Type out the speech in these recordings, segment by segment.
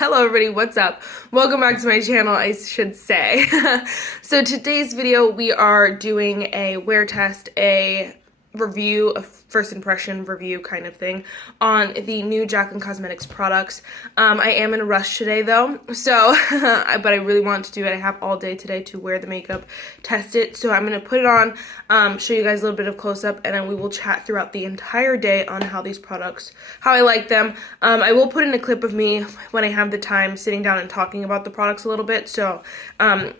Hello everybody, what's up? Welcome back to my channel, I should say. So today's video we are doing a wear test, a review, a first impression review kind of thing on the new Jaclyn Cosmetics products. I am in a rush today though, so but I really want to do it. I have all day today to wear the makeup, test it, so I'm going to put it on, show you guys a little bit of close-up, and then we will chat throughout the entire day on how these products, how I like them. I will put in a clip of me when I have the time sitting down and talking about the products a little bit, so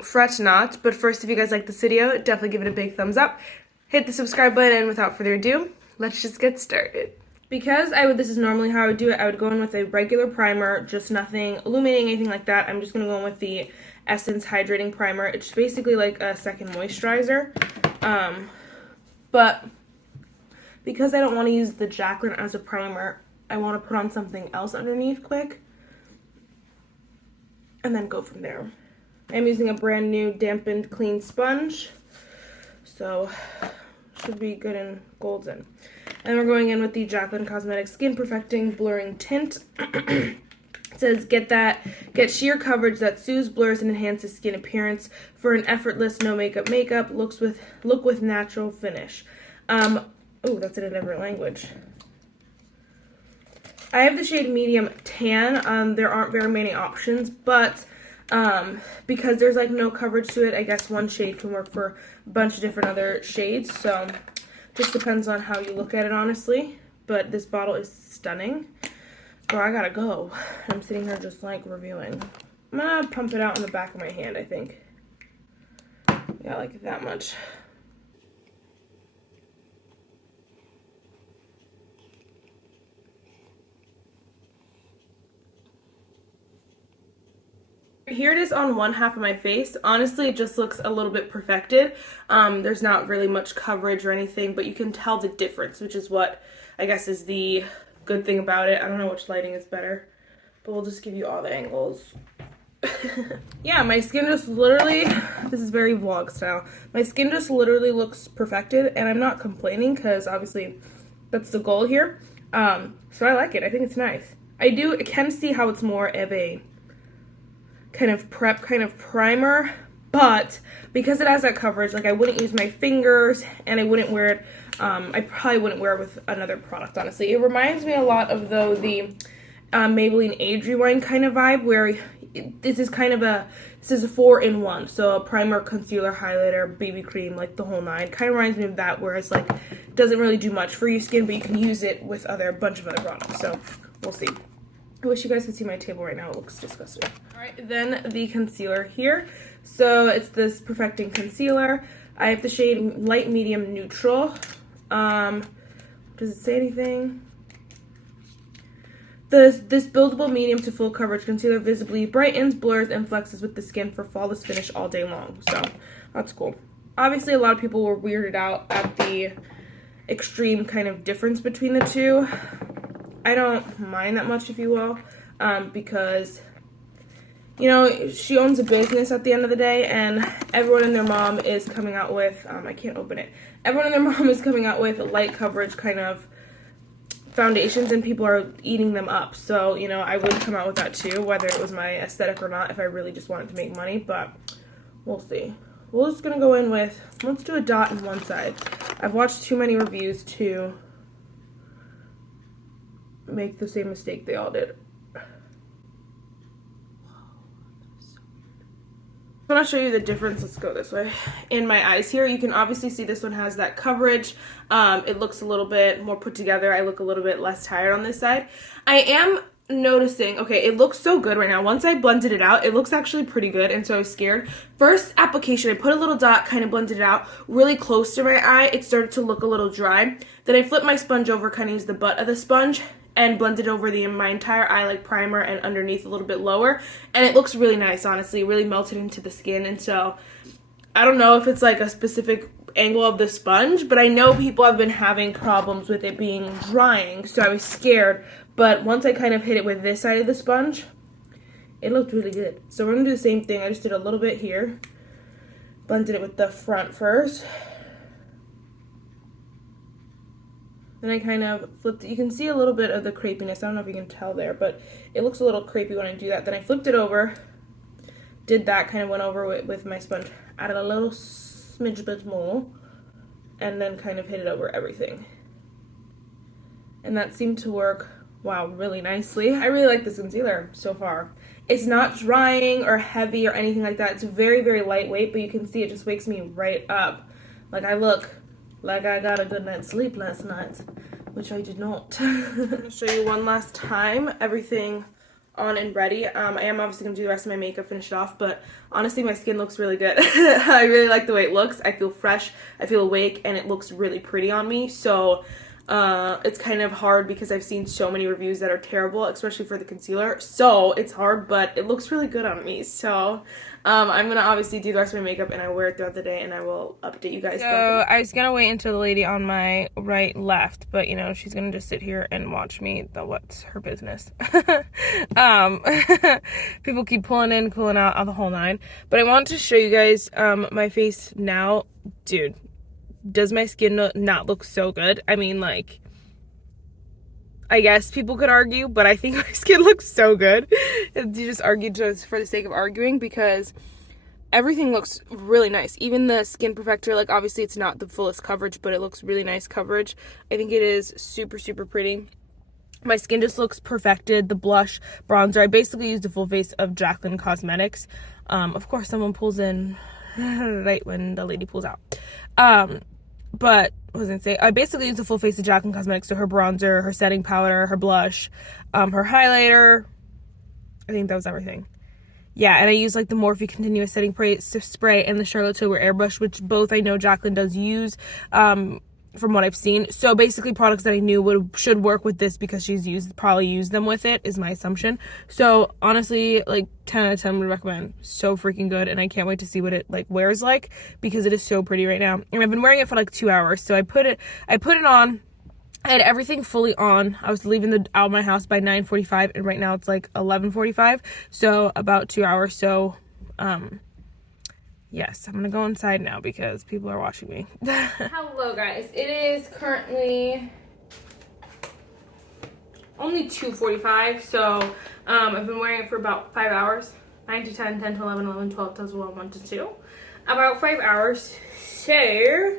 fret not. But first, if you guys like this video, definitely give it a big thumbs up. Hit the subscribe button, and without further ado, let's just get started. Because this is normally how I would do it, I would go in with a regular primer, just nothing illuminating, anything like that. I'm just going to go in with the Essence Hydrating Primer. It's basically like a second moisturizer. But because I don't want to use the Jaclyn as a primer, I want to put on something else underneath quick. And then go from there. I'm using a brand new dampened clean sponge. So should be good and golden. And we're going in with the Jaclyn Cosmetics Skin Perfecting Blurring Tint. It says, get sheer coverage that soothes, blurs, and enhances skin appearance for an effortless, no makeup look with natural finish. Oh, that's in a different language. I have the shade Medium Tan. There aren't very many options, but because there's like no coverage to it, I guess one shade can work for a bunch of different other shades, so just depends on how you look at it, honestly. But this bottle is stunning. Bro, I gotta go. I'm sitting here just like reviewing. I'm gonna pump it out in the back of my hand, I think. Yeah, like that much. Here it is on one half of my face. Honestly, it just looks a little bit perfected. There's not really much coverage or anything, but you can tell the difference, which is what I guess is the good thing about it. I don't know which lighting is better, but we'll just give you all the angles. Yeah, my skin just literally, this is very vlog style. My skin just literally looks perfected, and I'm not complaining because obviously that's the goal here. So I like it. I think it's nice. I can see how it's more of a kind of prep, kind of primer, but because it has that coverage, like I wouldn't use my fingers, and I wouldn't wear it, I probably wouldn't wear it with another product, honestly. It reminds me a lot of, though, the Maybelline Age Rewind kind of vibe, where this is a 4-in-1, so a primer, concealer, highlighter, BB cream, like the whole nine. Kind of reminds me of that, where it's like, it doesn't really do much for your skin, but you can use it with a bunch of other products, so we'll see. I wish you guys could see my table right now. It looks disgusting. Alright, then the concealer here. So it's this Perfecting Concealer. I have the shade Light Medium Neutral. Does it say anything? This buildable medium to full coverage concealer visibly brightens, blurs, and flexes with the skin for flawless finish all day long. So that's cool. Obviously, a lot of people were weirded out at the extreme kind of difference between the two. I don't mind that much, if you will, because, you know, she owns a business at the end of the day, and everyone and their mom is coming out with, I can't open it, everyone and their mom is coming out with light coverage kind of foundations, and people are eating them up. So, you know, I would come out with that too, whether it was my aesthetic or not, if I really just wanted to make money, but we'll see. We're just going to go in with, let's do a dot on one side. I've watched too many reviews to make the same mistake they all did. I want to show you the difference. Let's go this way. In my eyes here, you can obviously see this one has that coverage. It looks a little bit more put together. I look a little bit less tired on this side. I am noticing, okay, it looks so good right now. Once I blended it out, it looks actually pretty good, and so I was scared. First application, I put a little dot, kind of blended it out really close to my eye. It started to look a little dry. Then I flipped my sponge over, kind of used the butt of the sponge, and blended over my entire eye like primer and underneath a little bit lower, and it looks really nice, honestly. It really melted into the skin, and so I don't know if it's like a specific angle of the sponge, but I know people have been having problems with it being drying, so I was scared. But once I kind of hit it with this side of the sponge, it looked really good. So we're gonna do the same thing. I just did a little bit here, blended it with the front first, Then I kind of flipped it. You can see a little bit of the crepiness. I don't know if you can tell there, but it looks a little crepey when I do that. Then I flipped it over, did that, kind of went over it with my sponge, added a little smidge bit more, and then kind of hit it over everything. And that seemed to work, wow, really nicely. I really like this concealer so far. It's not drying or heavy or anything like that. It's very, very lightweight, but you can see it just wakes me right up. Like I look like I got a good night's sleep last night, which I did not. I'm gonna show you one last time everything on and ready. I am obviously gonna do the rest of my makeup, finish it off, but honestly my skin looks really good. I really like the way it looks. I feel fresh, I feel awake, and it looks really pretty on me. So it's kind of hard because I've seen so many reviews that are terrible, especially for the concealer. So it's hard, but it looks really good on me. So I'm gonna obviously do the rest of my makeup and I wear it throughout the day and I will update you guys. So I was gonna wait until the lady on my right left, but you know, she's gonna just sit here and watch me. What's her business? People keep pulling in, pulling out, the whole nine. But I want to show you guys my face now. Dude, does my skin not look so good? I mean, like, I guess people could argue, but I think my skin looks so good. You just argue just for the sake of arguing, because everything looks really nice. Even the skin perfector, like obviously it's not the fullest coverage, but it looks really nice coverage. I think it is super, super pretty. My skin just looks perfected. The blush, bronzer, I basically used the full face of Jaclyn Cosmetics. Of course someone pulls in right when the lady pulls out. But what was I gonna say? I basically used the full face of Jaclyn Cosmetics, so her bronzer, her setting powder, her blush, her highlighter. I think that was everything. Yeah, and I used like the Morphe Continuous Setting Spray and the Charlotte Tilbury Airbrush, which both I know Jaclyn does use, from what I've seen. So basically products that I knew should work with this because she's probably used them with it, is my assumption. So honestly, like 10 out of 10 would recommend. So freaking good, and I can't wait to see what it like wears like, because it is so pretty right now. And I've been wearing it for like 2 hours. So I put it on. I had everything fully on. I was leaving out of my house by 9:45, and right now it's like 11:45. So about 2 hours. So yes, I'm gonna go inside now because people are watching me. Hello guys, it is currently only 2:45, so I've been wearing it for about 5 hours. 9 to 10, 10 to 11, 11, 12, 12 to 1, 1 to 2. About 5 hours. So,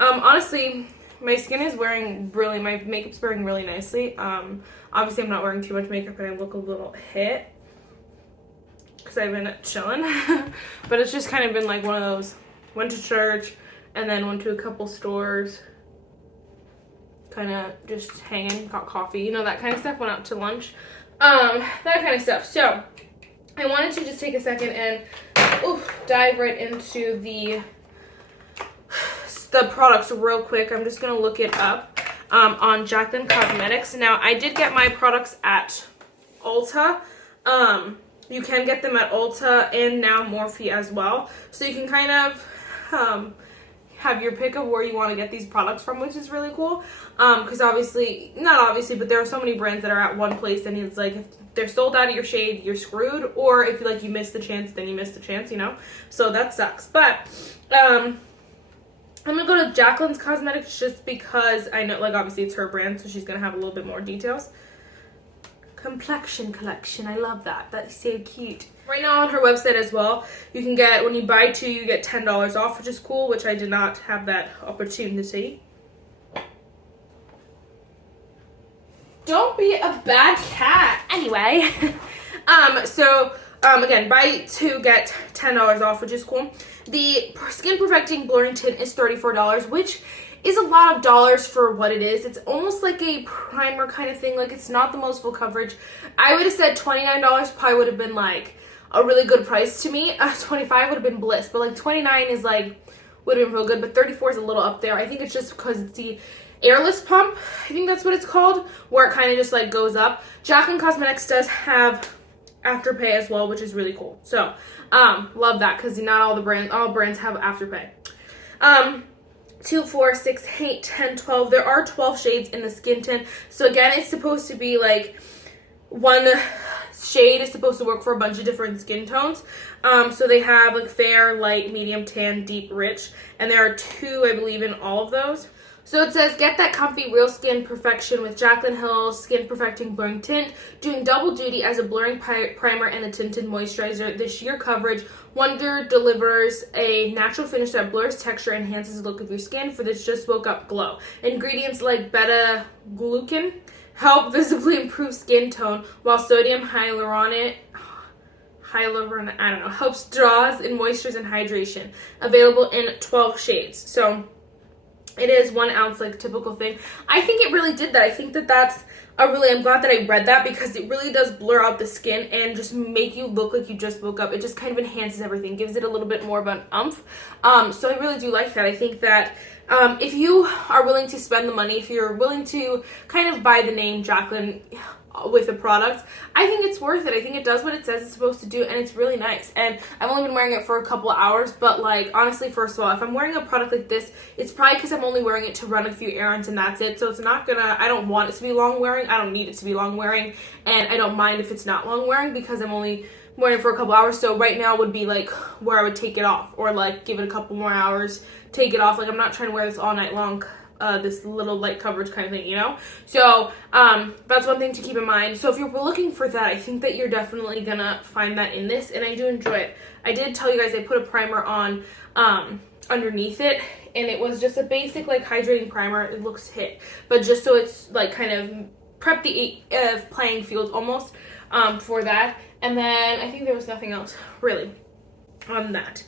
honestly, my skin is wearing really, my makeup's wearing really nicely. Obviously I'm not wearing too much makeup and I look a little hit, because I've been chilling. But it's just kind of been like one of those, went to church and then went to a couple stores, kind of just hanging, got coffee, you know, that kind of stuff, went out to lunch, that kind of stuff. So I wanted to just take a second and dive right into the products real quick. I'm just gonna look it up on Jaclyn Cosmetics. Now I did get my products at Ulta. You can get them at Ulta and now Morphe as well. So you can kind of have your pick of where you want to get these products from, which is really cool. Because obviously, not obviously, but there are so many brands that are at one place, and it's like, if they're sold out of your shade, you're screwed. Or if you miss the chance, then you miss the chance, you know? So that sucks. But I'm gonna go to Jaclyn's Cosmetics just because I know, like, obviously it's her brand, so she's gonna have a little bit more details. Complexion collection, I love that. That's so cute. Right now on her website as well, you can get, when you buy 2, you get $10 off, which is cool, which I did not have that opportunity. Don't be a bad cat. Anyway, again, buy 2, get $10 off, which is cool. The Skin Perfecting Blurring Tint is $34, which is a lot of dollars for what it is. It's almost like a primer kind of thing. Like, it's not the most full coverage. I would have said $29 probably would have been like a really good price to me. 25 would have been bliss, but like 29 is like, would have been real good, but 34 is a little up there. I think it's just because it's the airless pump, I think that's what it's called, where it kind of just like goes up. Jaclyn Cosmetics does have Afterpay as well, which is really cool. So love that, because not all brands have Afterpay. 2, 4, 6, 8, 10, 12. There are 12 shades in the skin tint. So again, it's supposed to be like one shade is supposed to work for a bunch of different skin tones. So they have like fair, light, medium, tan, deep, rich, and there are 2, I believe, in all of those. So it says, get that comfy real skin perfection with Jaclyn Hill's Skin Perfecting Blurring Tint, doing double duty as a blurring primer and a tinted moisturizer. This sheer coverage wonder delivers a natural finish that blurs texture and enhances the look of your skin for this just woke up glow. Ingredients like beta-glucan help visibly improve skin tone, while sodium hyaluronate helps draws in moistures and hydration. Available in 12 shades. So it is 1 ounce, like typical thing. I think it really did that. I think that that's I'm glad that I read that, because it really does blur out the skin and just make you look like you just woke up. It just kind of enhances everything, gives it a little bit more of an oomph. So I really do like that. I think that if you are willing to spend the money, if you're willing to kind of buy the name Jaclyn with a product, I think it's worth it. I think it does what it says it's supposed to do, and it's really nice. And I've only been wearing it for a couple of hours, but like, honestly, first of all, if I'm wearing a product like this, it's probably because I'm only wearing it to run a few errands and that's it. So it's not gonna, I don't want it to be long wearing, I don't need it to be long wearing, and I don't mind if it's not long wearing because I'm only wearing it for a couple hours. So right now would be like where I would take it off, or like give it a couple more hours, take it off. Like, I'm not trying to wear this all night long, this little light coverage kind of thing, you know? So that's one thing to keep in mind. So if you're looking for that, I think that you're definitely gonna find that in this, and I do enjoy it. I did tell you guys I put a primer on underneath it, and it was just a basic like hydrating primer. It looks hit, but just so it's like kind of prep the playing field almost for that. And then I think there was nothing else really on that.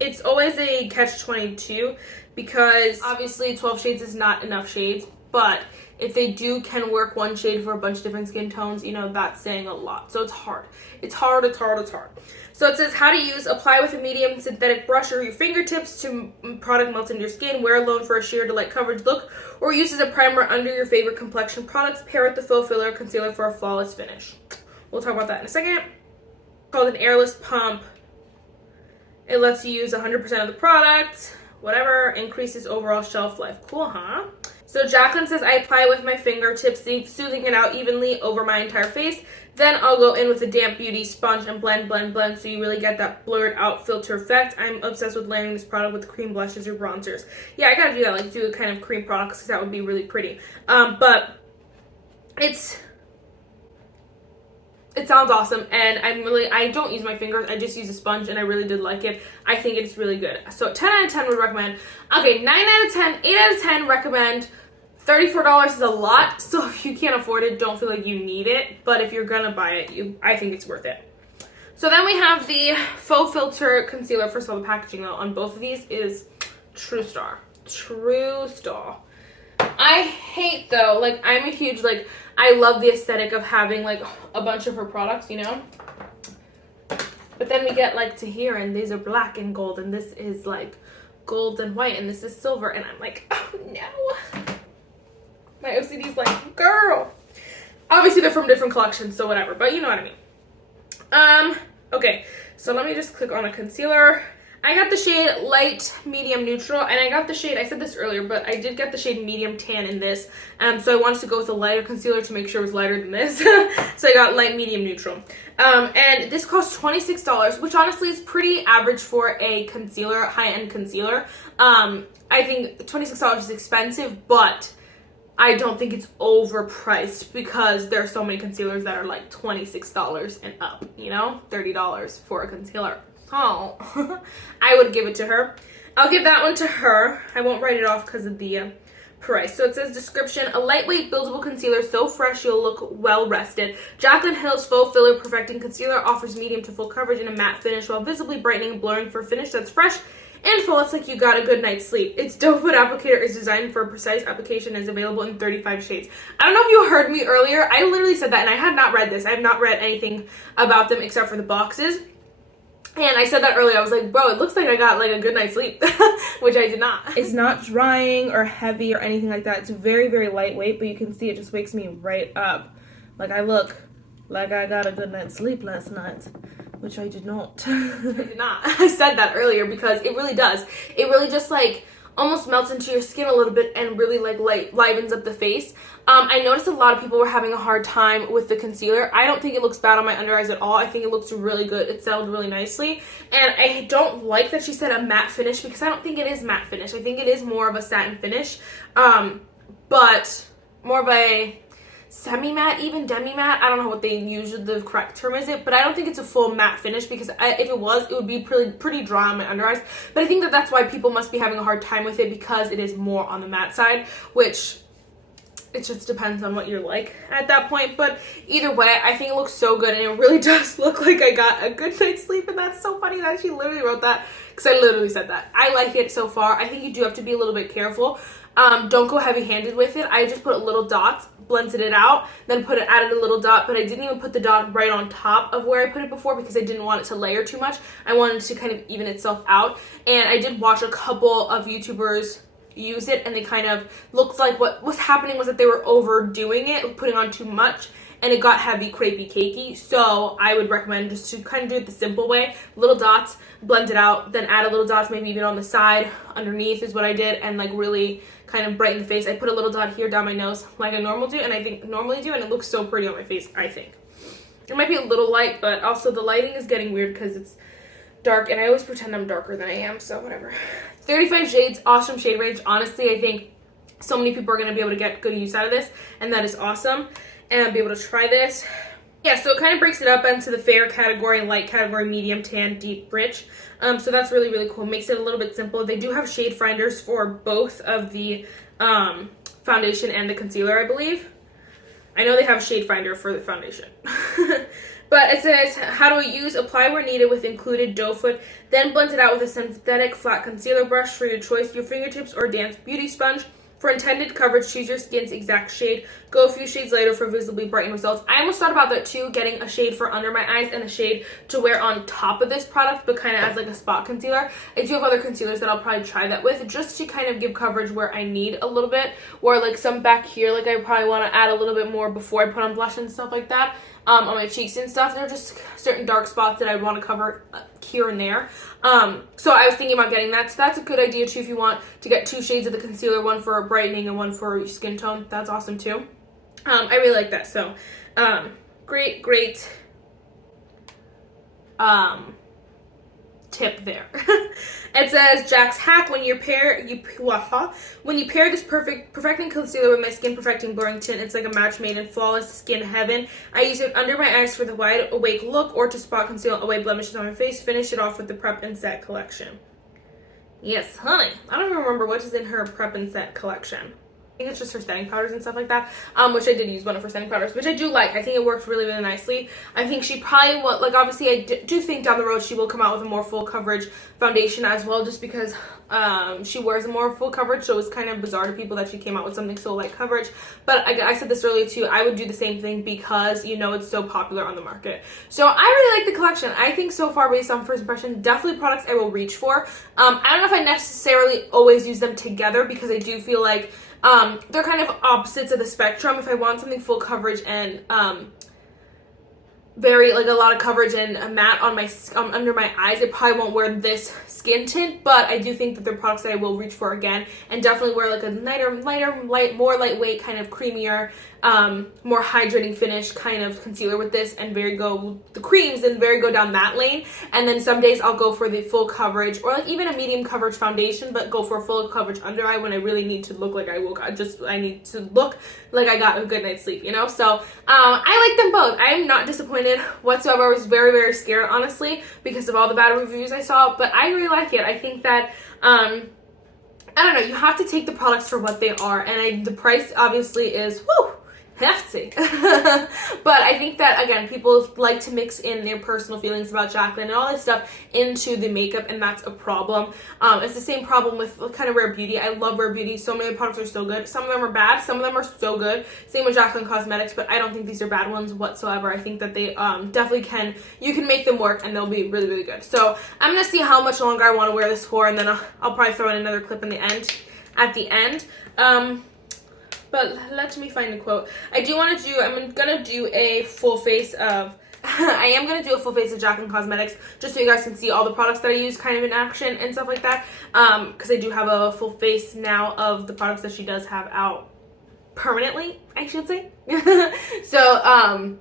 It's always a catch-22, because obviously 12 shades is not enough shades, but if they can work one shade for a bunch of different skin tones, you know, that's saying a lot. So it's hard. It's hard. So it says how to use: apply with a medium synthetic brush or your fingertips to product melts into your skin. Wear alone for a sheer to light coverage look, or use as a primer under your favorite complexion products. Pair with the faux filler or concealer for a flawless finish. We'll talk about that in a second. Called an airless pump. It lets you use 100% of the product, whatever, increases overall shelf life. Cool, huh? So Jaclyn says, I apply with my fingertips, soothing it out evenly over my entire face. Then I'll go in with a damp beauty sponge and blend, so you really get that blurred out filter effect. I'm obsessed with layering this product with cream blushes or bronzers. Yeah, I gotta do that, like do a kind of cream products, because that would be really pretty. But it sounds awesome, and I don't use my fingers, I just use a sponge, and I really did like it. I think it's really good. So 10 out of 10 would recommend. Okay, 9 out of 10, 8 out of 10 recommend. $34 is a lot, so if you can't afford it, don't feel like you need it, but if you're gonna buy it, I think it's worth it. So then we have the Faux Filter Concealer. First of all, the packaging though on both of these is true star. I hate though, like, I'm a huge, like, I love the aesthetic of having like a bunch of her products, you know, but then we get like to here, and these are black and gold, and this is like gold and white, and this is silver, and I'm like, oh no, my OCD's like, girl. Obviously they're from different collections, so whatever, but you know what I mean. Okay, so let me just click on a concealer. I got the shade Light Medium Neutral, and I got the shade, I said this earlier, but I did get the shade Medium Tan in this, so I wanted to go with a lighter concealer to make sure it was lighter than this, so I got Light Medium Neutral. And this cost $26, which honestly is pretty average for a concealer, high-end concealer. I think $26 is expensive, but I don't think it's overpriced, because there are so many concealers that are like $26 and up, you know, $30 for a concealer. Oh, I would give it to her. I'll give that one to her. I won't write it off because of the price. So it says description: a lightweight buildable concealer so fresh you'll look well rested. Jaclyn Hill's Faux Filler Perfecting Concealer offers medium to full coverage and a matte finish while visibly brightening and blurring for a finish that's fresh and full. It's like you got a good night's sleep. Its doe foot applicator is designed for a precise application and is available in 35 shades. I don't know if you heard me earlier. I literally said that, and I had not read this. I have not read anything about them except for the boxes. And I said that earlier. I was like, bro, it looks like I got like a good night's sleep, which I did not. It's not drying or heavy or anything like that. It's very, very lightweight, but you can see it just wakes me right up. Like, I look like I got a good night's sleep last night, which I did not. I did not. I said that earlier because it really does. It really just like almost melts into your skin a little bit and really like livens up the face. I noticed a lot of people were having a hard time with the concealer. I don't think it looks bad on my under eyes at all. I think it looks really good. It settled really nicely. And I don't like that she said a matte finish, because I don't think it is matte finish. I think it is more of a satin finish, but more of a semi-matte, even demi-matte. I don't know what they use, the correct term is it, but I don't think it's a full matte finish, because if it was, it would be pretty dry on my under eyes. But I think that that's why people must be having a hard time with it, because it is more on the matte side, which it just depends on what you're like at that point. But either way, I think it looks so good, and it really does look like I got a good night's sleep. And that's so funny that she literally wrote that, because I literally said that. I like it so far. I think you do have to be a little bit careful. Don't go heavy-handed with it. I just put little dots, blended it out, then added a little dot, but I didn't even put the dot right on top of where I put it before, because I didn't want it to layer too much. I wanted to kind of even itself out. And I did watch a couple of YouTubers use it, and they kind of looked like what was happening was that they were overdoing it, putting on too much, and it got heavy, crepey, cakey. So I would recommend just to kind of do it the simple way. Little dots, blend it out, then add a little dots, maybe even on the side, underneath is what I did, and like really kind of brighten the face. I put a little dot here down my nose like I normally do, and it looks so pretty on my face, I think. It might be a little light, but also the lighting is getting weird because it's dark, and I always pretend I'm darker than I am, so whatever. 35 shades, awesome shade range. Honestly, I think so many people are going to be able to get good use out of this, and that is awesome, and I'll be able to try this. Yeah, so it kind of breaks it up into the fair category, light category, medium, tan, deep, rich. So that's really, really cool. Makes it a little bit simple. They do have shade finders for both of the foundation and the concealer, I believe. I know they have a shade finder for the foundation. But it says, how do I use? Apply where needed with included doe foot, then blend it out with a synthetic flat concealer brush for your choice, your fingertips, or dance beauty sponge. For intended coverage, choose your skin's exact shade. Go a few shades later for visibly brightened results. I almost thought about that too, getting a shade for under my eyes and a shade to wear on top of this product, but kind of as like a spot concealer. I do have other concealers that I'll probably try that with, just to kind of give coverage where I need a little bit, or like some back here, like I probably want to add a little bit more before I put on blush and stuff like that. On my cheeks and stuff. There are just certain dark spots that I want to cover here and there. So I was thinking about getting that. So that's a good idea too if you want to get 2 shades of the concealer, one for brightening and one for skin tone. That's awesome too. I really like that. So great tip there. It says, Jack's hack: when you pair this perfecting concealer with my skin perfecting blurring tint, it's like a match made in flawless skin heaven. I use it under my eyes for the wide awake look, or to spot conceal away blemishes on my face. Finish it off with the Prep and Set collection. Yes, honey. I don't even remember what is in her Prep and Set collection. I think it's just her setting powders and stuff like that, which I did use one of her setting powders, which I do like. I think it worked really, really nicely. I think she probably will, like, obviously I do think down the road she will come out with a more full coverage foundation as well, just because she wears a more full coverage, so it's kind of bizarre to people that she came out with something so light coverage. But I said this earlier too, I would do the same thing because, you know, it's so popular on the market. So I really like the collection. I think so far, based on first impression, definitely products I will reach for. I don't know if I necessarily always use them together, because I do feel like they're kind of opposites of the spectrum. If I want something full coverage and very, like, a lot of coverage and a matte on my under my eyes, I probably won't wear this skin tint, but I do think that they're products that I will reach for again, and definitely wear like a more lightweight, kind of creamier, more hydrating finish kind of concealer with this, and go down that lane. And then some days I'll go for the full coverage, or like even a medium coverage foundation, but go for a full coverage under eye when I really need to look like I need to look like I got a good night's sleep, you know? So I like them both. I am not disappointed whatsoever. I was very, very scared, honestly, because of all the bad reviews I saw, but I really like it. I think that I don't know, you have to take the products for what they are, and the price obviously is hefty. But I think that, again, people like to mix in their personal feelings about Jaclyn and all this stuff into the makeup, and that's a problem. It's the same problem with kind of Rare Beauty. I love Rare Beauty. So many products are so good. Some of them are bad. Some of them are so good. Same with Jaclyn Cosmetics, but I don't think these are bad ones whatsoever. I think that they definitely you can make them work, and they'll be really, really good. So I'm going to see how much longer I want to wear this for, and then I'll probably throw in another clip at the end. But let me find the quote. I'm gonna do a full face of I am going to do a full face of Jaclyn Cosmetics just so you guys can see all the products that I use kind of in action and stuff like that. Because I do have a full face now of the products that she does have out permanently, I should say. So,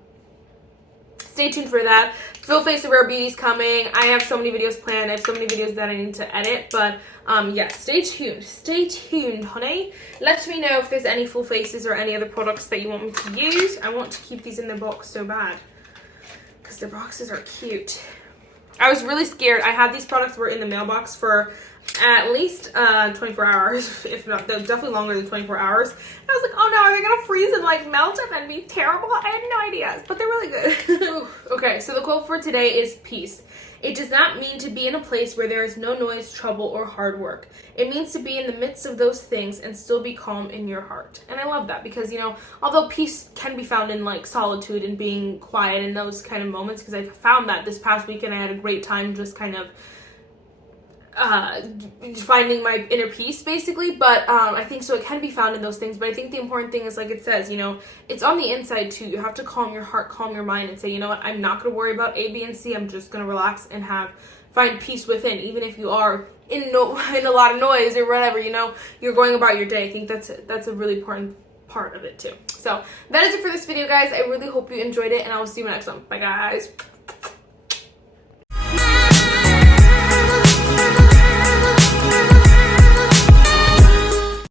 stay tuned for that. Full face of Rare Beauty's coming. I have so many videos planned. I have so many videos that I need to edit. But, yeah, stay tuned. Stay tuned, honey. Let me know if there's any full faces or any other products that you want me to use. I want to keep these in their box so bad, because their boxes are cute. I was really scared. I had these products were in the mailbox for at least 24 hours, if not, definitely longer than 24 hours. And I was like, oh no, are they gonna freeze and like melt and then be terrible? I had no ideas, but they're really good. Okay, so the quote for today is peace. It does not mean to be in a place where there is no noise, trouble, or hard work. It means to be in the midst of those things and still be calm in your heart. And I love that because, you know, although peace can be found in like solitude and being quiet in those kind of moments, because I found that this past weekend I had a great time just kind of finding my inner peace basically. But I think so it can be found in those things, but I think the important thing is, like it says, you know, it's on the inside too. You have to calm your heart, calm your mind, and say, you know what, I'm not going to worry about A, B, and C. I'm just going to relax and find peace within, even if you are in a lot of noise or whatever, you know, you're going about your day. I think that's a really important part of it too. So that is it for this video, guys. I really hope you enjoyed it, and I will see you in the next one. Bye, guys.